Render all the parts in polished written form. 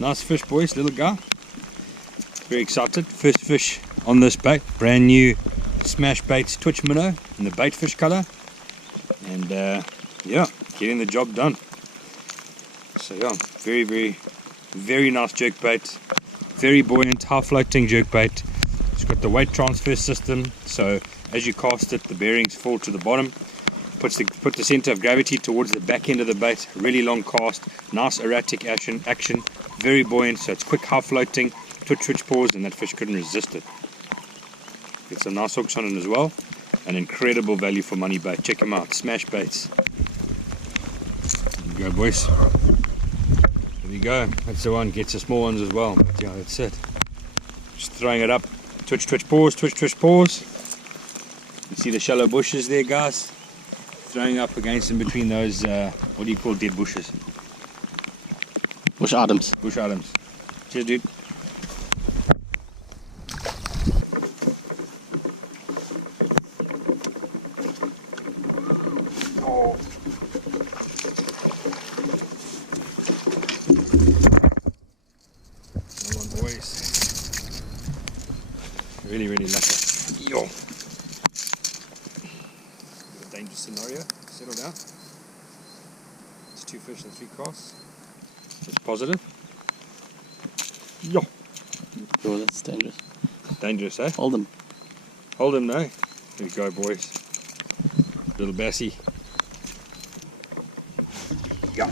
Nice fish, boys, little guy. Very excited. First fish on this bait. Brand new Smash Baits Twitch minnow in the bait fish color. And yeah, getting the job done. So yeah, very nice jerk bait. Very buoyant, high floating jerk bait. It's got the weight transfer system, so as you cast it, the bearings fall to the bottom. Put the center of gravity towards the back end of the bait. Really long cast, nice erratic action. Very buoyant, so it's quick, high floating. Twitch pause, and that fish couldn't resist it. Get some nice hooks on it as well. An incredible value for money bait. Check them out, Smash Baits. There you go, boys. There we go. That's the one. Gets the small ones as well. But yeah, that's it. Just throwing it up. Twitch pause. You see the shallow bushes there, guys. Throwing up against in between those. What do you call dead bushes? Bush items. Bush items. Cheers, dude. Really lucky. Yo. Dangerous scenario. Settle down. It's 2 fish and 3 casts. It's positive. Yo. Oh, that's dangerous. Dangerous, eh? Hold them. Hold him now. There we go, boys. Little bassy. Yeah.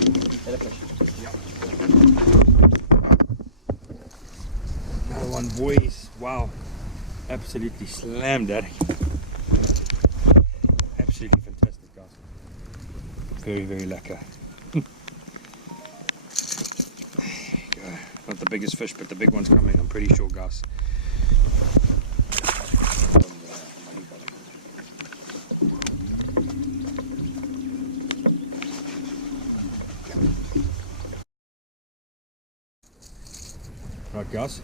Another one, boys. Wow. Absolutely slammed that. Absolutely fantastic, guys. Very lacquer. There you go. Not the biggest fish, but the big one's coming, I'm pretty sure, guys. Right, guys.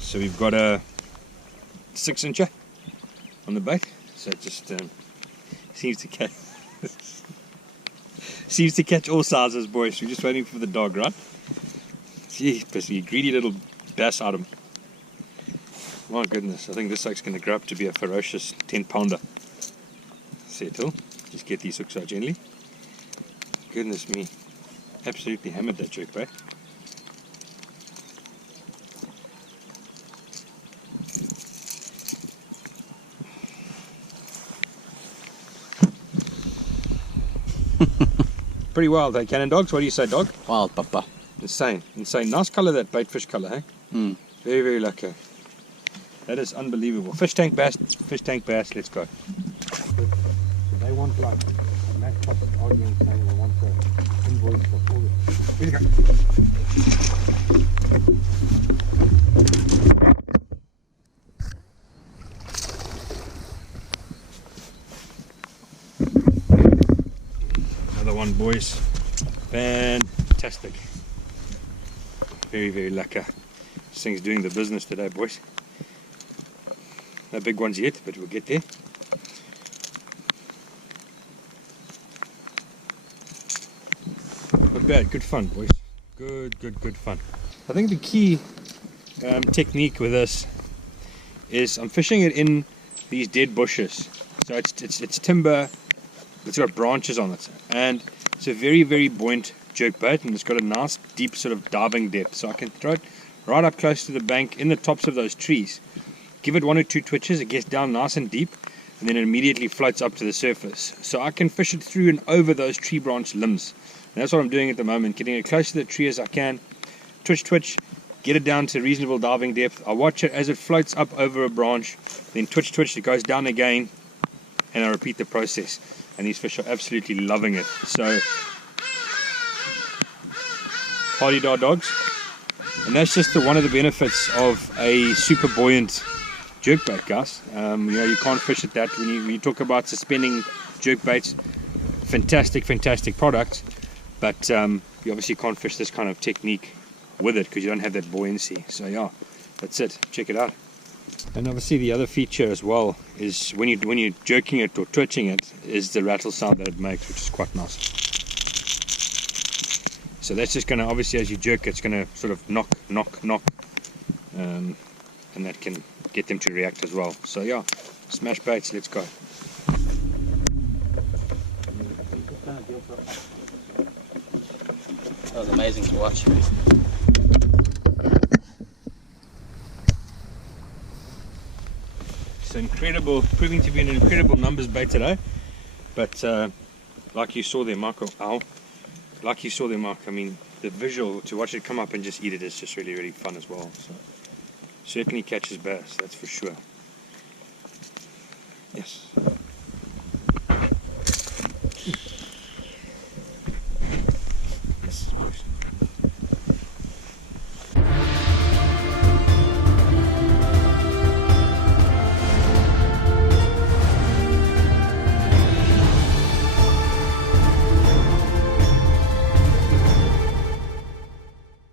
So we've got a 6-incher on the bait, so it just seems to catch all sizes, boys. We're just waiting for the dog, right? Gee, you greedy little bass item. My goodness, I think this sucker's going to grow up to be a ferocious 10-pounder. Settle. Just get these hooks out gently. Goodness me, absolutely hammered that jerk bait. Pretty wild, hey, Cannon Dogs? What do you say, dog? Wild, papa. Insane. Nice colour, that bait fish colour, hey? Very lucky. That is unbelievable. Fish tank bass, let's go. They want like a matchbox arguing saying they want the invoice for all this. Here we go. Another one, boys. Fantastic. Very lucky. This thing's doing the business today, boys. No big ones yet, but we'll get there. Not bad, good fun, boys. Good fun. I think the key technique with this is I'm fishing it in these dead bushes. So it's timber, it's got branches on it, and it's a very buoyant jerk bait, and it's got a nice deep sort of diving depth, so I can throw it right up close to the bank in the tops of those trees. Give it 1 or 2 twitches, it gets down nice and deep, and then it immediately floats up to the surface. So I can fish it through and over those tree branch limbs. And that's what I'm doing at the moment, getting it close to the tree as I can. Twitch, get it down to reasonable diving depth. I watch it as it floats up over a branch, then twitch, it goes down again, and I repeat the process. And these fish are absolutely loving it. So, party dogs. And that's just one of the benefits of a super buoyant jerkbait, guys. You can't fish at that. When you talk about suspending jerkbaits, fantastic product, but you obviously can't fish this kind of technique with it because you don't have that buoyancy. So yeah, that's it. Check it out. And obviously the other feature as well is when you're jerking it or twitching it is the rattle sound that it makes, which is quite nice. So that's just going to, obviously as you jerk, it's going to sort of knock, and that can get them to react as well. So yeah, smash baits, let's go. That was amazing to watch. It's incredible, proving to be an incredible numbers bait today. But like you saw there, Marco, like you saw there, Mark, I mean, the visual to watch it come up and just eat it is just really, really fun as well. So certainly catches bass, that's for sure. Yes.